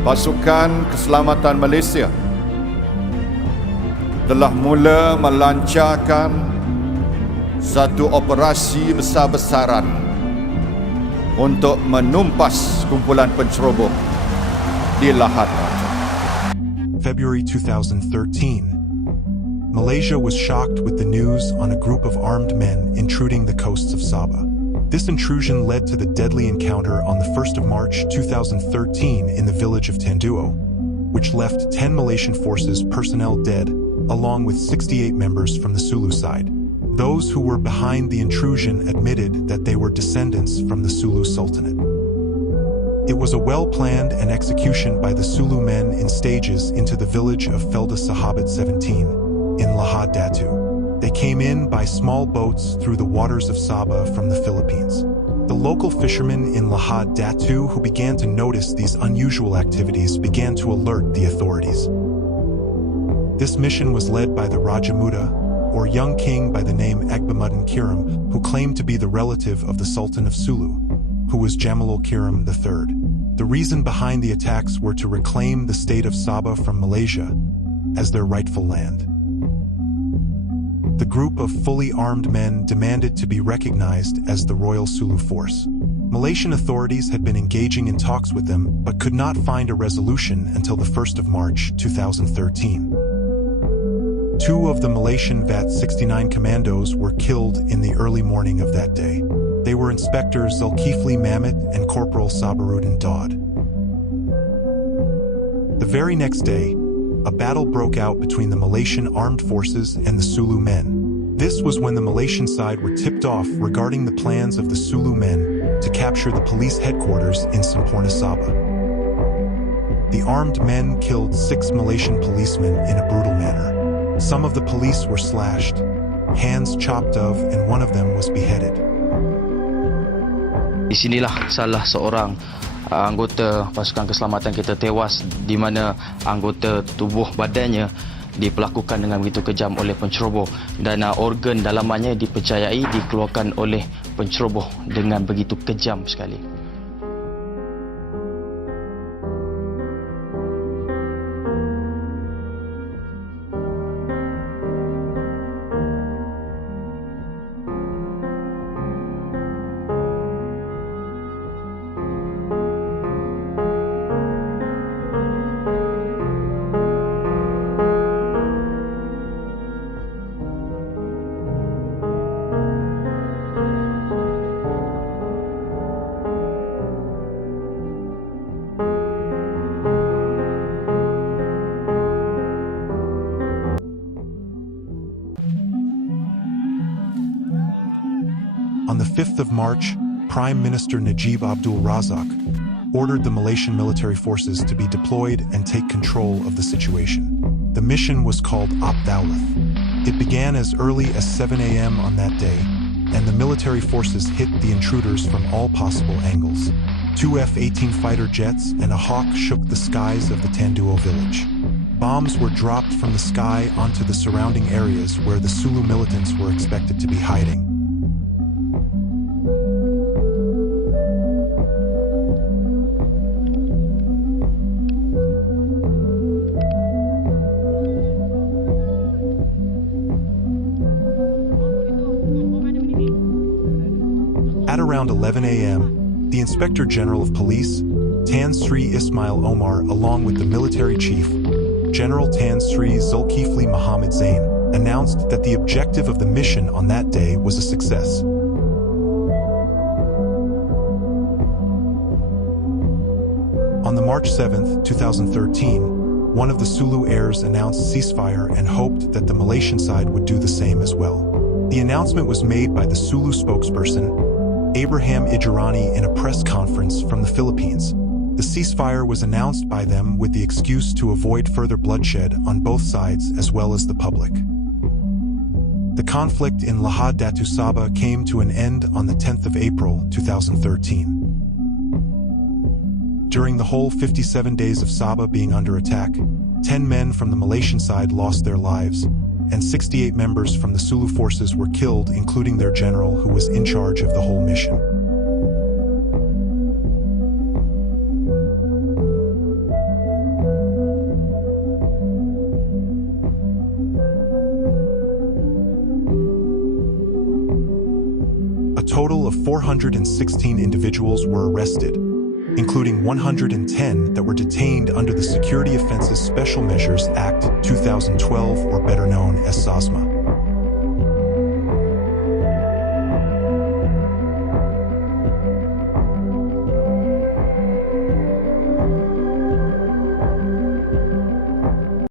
Pasukan Keselamatan Malaysia telah mula melancarkan satu operasi besar-besaran untuk menumpas kumpulan penceroboh di Lahad. February 2013. Malaysia was shocked with the news on a group of armed men intruding the coasts of Sabah. This intrusion led to the deadly encounter on the 1st of March 2013 in the village of Tanduo, which left 10 Malaysian forces personnel dead, along with 68 members from the Sulu side. Those who were behind the intrusion admitted that they were descendants from the Sulu Sultanate. It was a well-planned and execution by the Sulu men in stages into the village of Felda Sahabat 17 in Lahad Datu. They came in by small boats through the waters of Sabah from the Philippines. The local fishermen in Lahad Datu who began to notice these unusual activities began to alert the authorities. This mission was led by the Raja Muda, or young king by the name Agbamuddin Kiram, who claimed to be the relative of the Sultan of Sulu, who was Jamalul Kiram III. The reason behind the attacks were to reclaim the state of Sabah from Malaysia as their rightful land. The group of fully armed men demanded to be recognized as the Royal Sulu Force. Malaysian authorities had been engaging in talks with them but could not find a resolution until the 1st of March 2013. Two of the Malaysian VAT-69 commandos were killed in the early morning of that day. They were Inspector Zulkifli Mamet and Corporal Sabarudin Daud. The very next day, a battle broke out between the Malaysian armed forces and the Sulu men. This was when the Malaysian side were tipped off regarding the plans of the Sulu men to capture the police headquarters in Semporna Sabah. The armed men killed 6 Malaysian policemen in a brutal manner. Some of the police were slashed, hands chopped off, and one of them was beheaded. Di sinilah salah seorang anggota pasukan keselamatan kita tewas, di mana anggota tubuh badannya diperlakukan dengan begitu kejam oleh penceroboh dan organ dalamannya dipercayai dikeluarkan oleh penceroboh dengan begitu kejam sekali. On the 5th of March, Prime Minister Najib Abdul Razak ordered the Malaysian military forces to be deployed and take control of the situation. The mission was called Op Dawlath. It began as early as 7 a.m. on that day, and the military forces hit the intruders from all possible angles. 2 F-18 fighter jets and a Hawk shook the skies of the Tanduo village. Bombs were dropped from the sky onto the surrounding areas where the Sulu militants were expected to be hiding. At around 11 a.m., the Inspector General of Police, Tan Sri Ismail Omar, along with the military chief, General Tan Sri Zulkifli Muhammad Zain, announced that the objective of the mission on that day was a success. On the March 7, 2013, one of the Sulu heirs announced ceasefire and hoped that the Malaysian side would do the same as well. The announcement was made by the Sulu spokesperson, Abraham Ijirani, in a press conference from the Philippines. The ceasefire was announced by them with the excuse to avoid further bloodshed on both sides as well as the public. The conflict in Lahad Datu Sabah came to an end on the 10th of April 2013. During the whole 57 days of Sabah being under attack, 10 men from the Malaysian side lost their lives, and 68 members from the Sulu forces were killed, including their general, who was in charge of the whole mission. A total of 416 individuals were arrested, including 110 that were detained under the Security Offences Special Measures Act 2012, or better known as SOSMA.